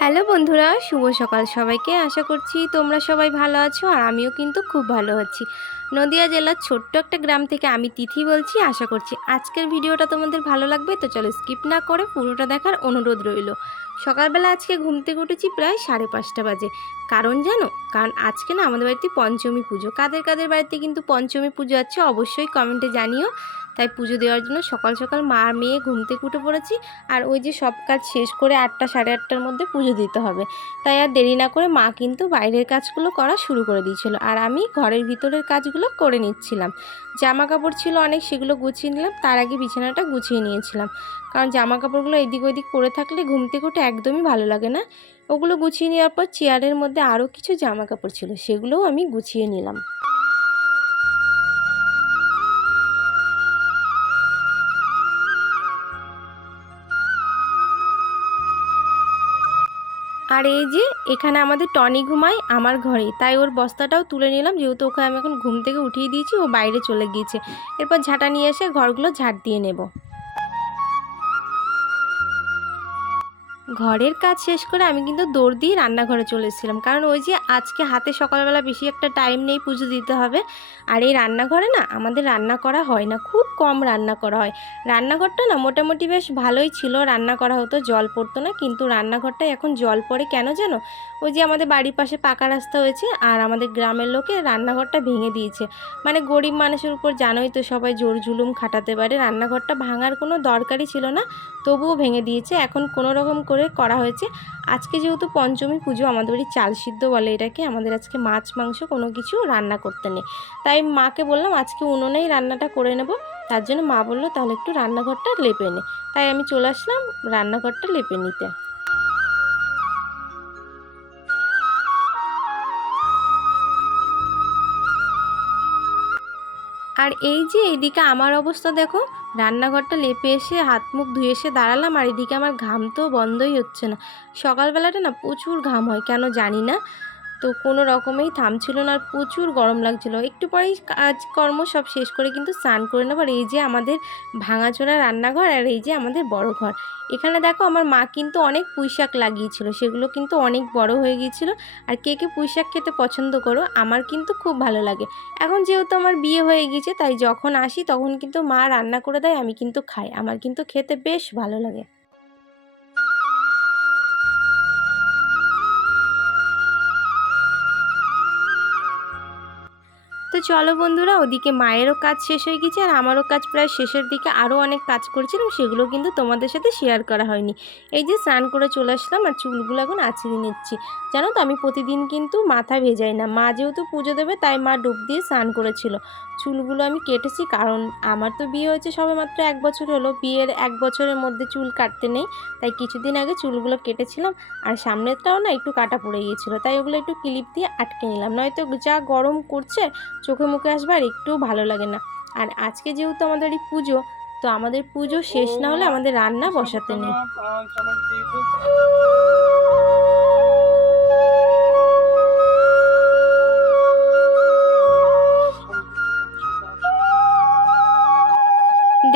Hello বন্ধুরা, শুভ সকাল সবাইকে। আশা করছি তোমরা সবাই ভালো আছো আর আমিও কিন্তু খুব ভালো আছি। নদিয়া জেলার ছোট্ট একটা গ্রাম থেকে আমি তিথি বলছি, আশা করছি আজকের ভিডিওটা তোমাদের ভালো লাগবে, তো চলো স্কিপ না করে পুরোটা দেখার অনুরোধ রইল। সকালবেলা আজকে ঘুম থেকে উঠেছি প্রায় সাড়ে পাঁচটা বাজে। কারণ জানো? কারণ আজকে না আমাদের বাড়িতে পঞ্চমী পুজো। কাদের কাদের বাড়িতে কিন্তু পঞ্চমী পুজো আছে অবশ্যই কমেন্টে জানিও। তাই পুজো দেওয়ার জন্য সকাল সকাল মা মেয়ে ঘুম থেকে উঠে পড়েছি। আর ওই যে সব কাজ শেষ করে আটটা সাড়ে আটটার মধ্যে পুজো দিতে হবে। তাই আর দেরি না করে মা কিন্তু বাইরের কাজগুলো করা শুরু করে দিয়েছিল। আর আমি ঘরের ভিতরের কাজগুলো করে নিচ্ছিলাম। জামা কাপড় ছিল অনেক, সেগুলো গুছিয়ে নিলাম। তার আগে বিছানাটা গুছিয়ে নিয়েছিলাম। কারণ জামা কাপড়গুলো এদিক ওদিক পরে থাকলে ঘুম থেকে উঠে একদমই ভালো লাগে না। ওগুলো গুছিয়ে নেওয়ার পর চেয়ারের মধ্যে আরও কিছু জামা কাপড় ছিল, সেগুলোও আমি গুছিয়ে নিলাম। আর এই যে এখানে আমাদের টনি ঘুমায় আমার ঘরে। তাই ওর বস্তাটাও তুলে নিলাম, যেহেতু ওকে আমি এখন ঘুম থেকে উঠিয়ে দিয়েছি, ও বাইরে চলে গিয়েছে। এরপর ঝাঁটা নিয়ে এসে ঘরগুলো ঝাঁট দিয়ে নেব। ঘরের কাজ শেষ করে আমি কিন্তু দৌড় দিয়ে রান্নাঘরে চলে এসেছিলাম। কারণ ওই যে আজকে হাতে সকালবেলা বেশি একটা টাইম নেই পুজো দিতে হবে। আর এই রান্নাঘরে না আমাদের রান্না করা হয় না, খুব কম রান্না করা হয়। রান্নাঘরটা না মোটামুটি বেশ ভালোই ছিল, রান্না করা হতো, জল পড়তো না। কিন্তু রান্নাঘরটায় এখন জল পড়ে কেন জানো? ওই যে আমাদের বাড়ির পাশে পাকা রাস্তা হয়েছে আর আমাদের গ্রামের লোকে রান্নাঘরটা ভেঙে দিয়েছে। মানে গরিব মানুষের উপর জানোই তো সবাই জোর জুলুম খাটাতে পারে। রান্নাঘরটা ভাঙার কোনো দরকারই ছিল না, তবুও ভেঙে দিয়েছে। এখন কোনো রকম করে করা হয়েছে। আজকে যেহেতু পঞ্চমী পুজো, আমাদের বাড়ি চাল সিদ্ধ বলে এটাকে, আমাদের আজকে মাছ, মাংস কোনো কিছু রান্না করতে নেই। তাই মাকে বললাম, আজকে উনুনেই রান্নাটা করে নেব। তার জন্য মা বলল, তাহলে একটু রান্নাঘরটা লেপে নে। তাই আমি চলে আসলাম রান্নাঘরটা লেপে নিতে। আর এই যে এইদিকে আমার অবস্থা দেখো, রান্নাঘরটা লেপে এসে হাত মুখ ধুয়ে এসে দাঁড়ালাম আর এদিকে আমার ঘাম তো বন্ধই হচ্ছে না। সকালবেলাটা না প্রচুর ঘাম হয়, কেন জানি না। তো কোনো রকমেই থামছিল না আর প্রচুর গরম লাগছিল। একটু পরেই কাজকর্ম সব শেষ করে কিন্তু স্নান করে নেবার এই যে আমাদের ভাঙাচোরা রান্নাঘর আর এই যে আমাদের বড় ঘর। এখানে দেখো আমার মা কিন্তু অনেক পুঁইশাক লাগিয়েছিল, সেগুলো কিন্তু অনেক বড় হয়ে গিয়েছিল আর কে কে পুঁইশাক খেতে পছন্দ করো আমার কিন্তু খুব ভালো লাগে। এখন যেহেতু আমার বিয়ে হয়ে গিয়েছে তাই যখন আসি তখন কিন্তু মা রান্না করে দেয়, আমি কিন্তু খাই। আমার কিন্তু খেতে বেশ ভালো লাগে। চলো বন্ধুরা, ওদিকে মায়েরও কাজ শেষ হয়ে গেছে আর আমারও কাজ প্রায় শেষের দিকে। আরও অনেক কাজ করেছিলাম, সেগুলো কিন্তু তোমাদের সাথে শেয়ার করা হয়নি। এই যে স্নান করে চলে আসলাম আর চুলগুলো এখন আঁচড়ে নিচ্ছি। জানো তো, আমি প্রতিদিন কিন্তু মাথা ভেজাই না। মা যেহেতু পুজো দেবে, তাই মা ডুব দিয়ে স্নান করেছিল। চুলগুলো আমি কেটেছি, কারণ আমার তো বিয়ে হয়েছে সবে মাত্র এক বছর হলো। বিয়ের এক বছরের মধ্যে চুল কাটতে নেই, তাই কিছুদিন আগে চুলগুলো কেটেছিলাম আর সামনেরটাও না একটু কাটা পড়ে গিয়েছিল। তাই ওগুলো একটু ক্লিপ দিয়ে আটকে নিলাম। নয়তো যা গরম করছে চোখে মুখে আসবে আর একটু ভালো লাগে না। আর আজকে যেহেতু আমাদের এই পুজো, তো আমাদের পুজো শেষ না হলে আমাদের রান্না বসাতে নেই।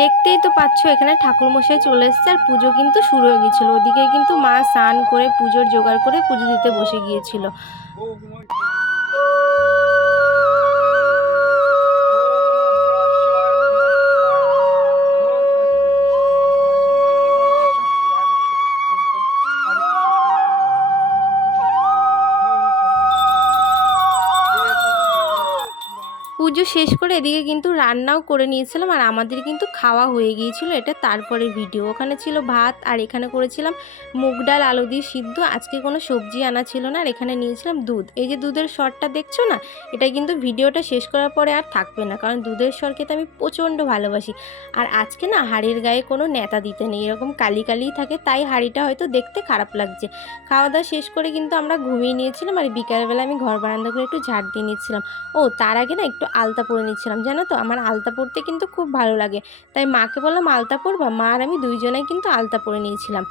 দেখতেই তো পাচ্ছ, এখানে ঠাকুরমশাই চলে এসেছে আর পুজো কিন্তু শুরু হয়ে গেছিল ওদিকে কিন্তু মা স্নান করে, পুজোর জোগাড় করে পুজো দিতে বসে গিয়েছিল। শেষ করে এদিকে কিন্তু রান্নাও করে নিয়েছিলাম আর আমাদের কিন্তু খাওয়া হয়ে গিয়েছিল এটা তারপরে ভিডিও ওখানে ছিল ভাত আর এখানে করেছিলাম মুগ ডাল, আলু দিয়ে সিদ্ধ। আজকে কোনো সবজি আনা ছিল না আর এখানে নিয়েছিলাম দুধ। এই যে দুধের শরটা দেখছ না, এটা কিন্তু ভিডিওটা শেষ করার পরে আর থাকবে না, কারণ দুধের স্বর খেতে আমি প্রচণ্ড ভালোবাসি। আর আজকে না হাড়ির গায়ে কোনো নেতা দিতে নেই, এরকম কালি কালিই থাকে, তাই হাড়িটা হয়তো দেখতে খারাপ লাগছে। খাওয়া দাওয়া শেষ করে কিন্তু আমরা ঘুমিয়ে নিয়েছিলাম আর বিকালবেলা আমি ঘর বারান্দাগুলো একটু ঝাড় দিয়ে নিচ্ছিলাম। ও, তার আগে না একটু আলতা পরে নিচ্ছিলাম, জানো তো? আমার আলতা পরতে কিন্তু খুব ভালো লাগে। তাই মাকে বললাম, আলতা পরবা? মা আর আমি দুইজনেই কিন্তু আলতা পরে নিয়েছিলাম।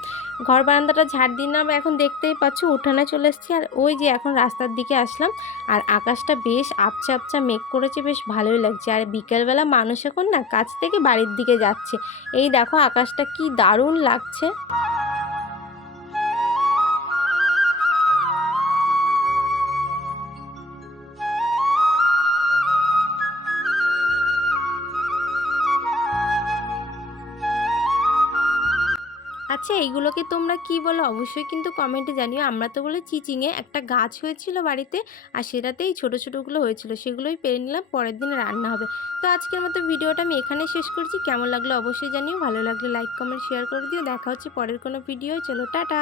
ঘর বারান্দাটা ঝাড় দিলাম এখন দেখতেই পাচ্ছ, উঠানে চলে এসেছি। আর ওই যে এখন রাস্তার দিকে আসলাম, আর আকাশটা বেশ আপচা আপচা মেঘ করেছে, বেশ ভালোই লাগছে। আর বিকেলবেলা মানুষ এখন না, কাছ থেকে বাড়ির দিকে যাচ্ছে। এই দেখো আকাশটা কি দারুণ লাগছে। আচ্ছা এইগুলোকে তোমরা কি বলো? অবশ্যই কিন্তু কমেন্টে জানিও। আমরা তো বলে চিচিংয়ে একটা গাছ হয়েছিল বাড়িতে, আর সেটাতেই ছোটো, ছোটোগুলো হয়েছিল। সেগুলোই পেরে নিলাম, পরের দিন রান্না হবে। তো আজকের মতো ভিডিওটা আমি এখানে শেষ করছি। কেমন লাগল অবশ্যই জানিও। ভালো লাগলে লাইক, কমেন্ট, শেয়ার করে দিও। দেখা হচ্ছে পরের কোনো ভিডিও চলো, টাটা!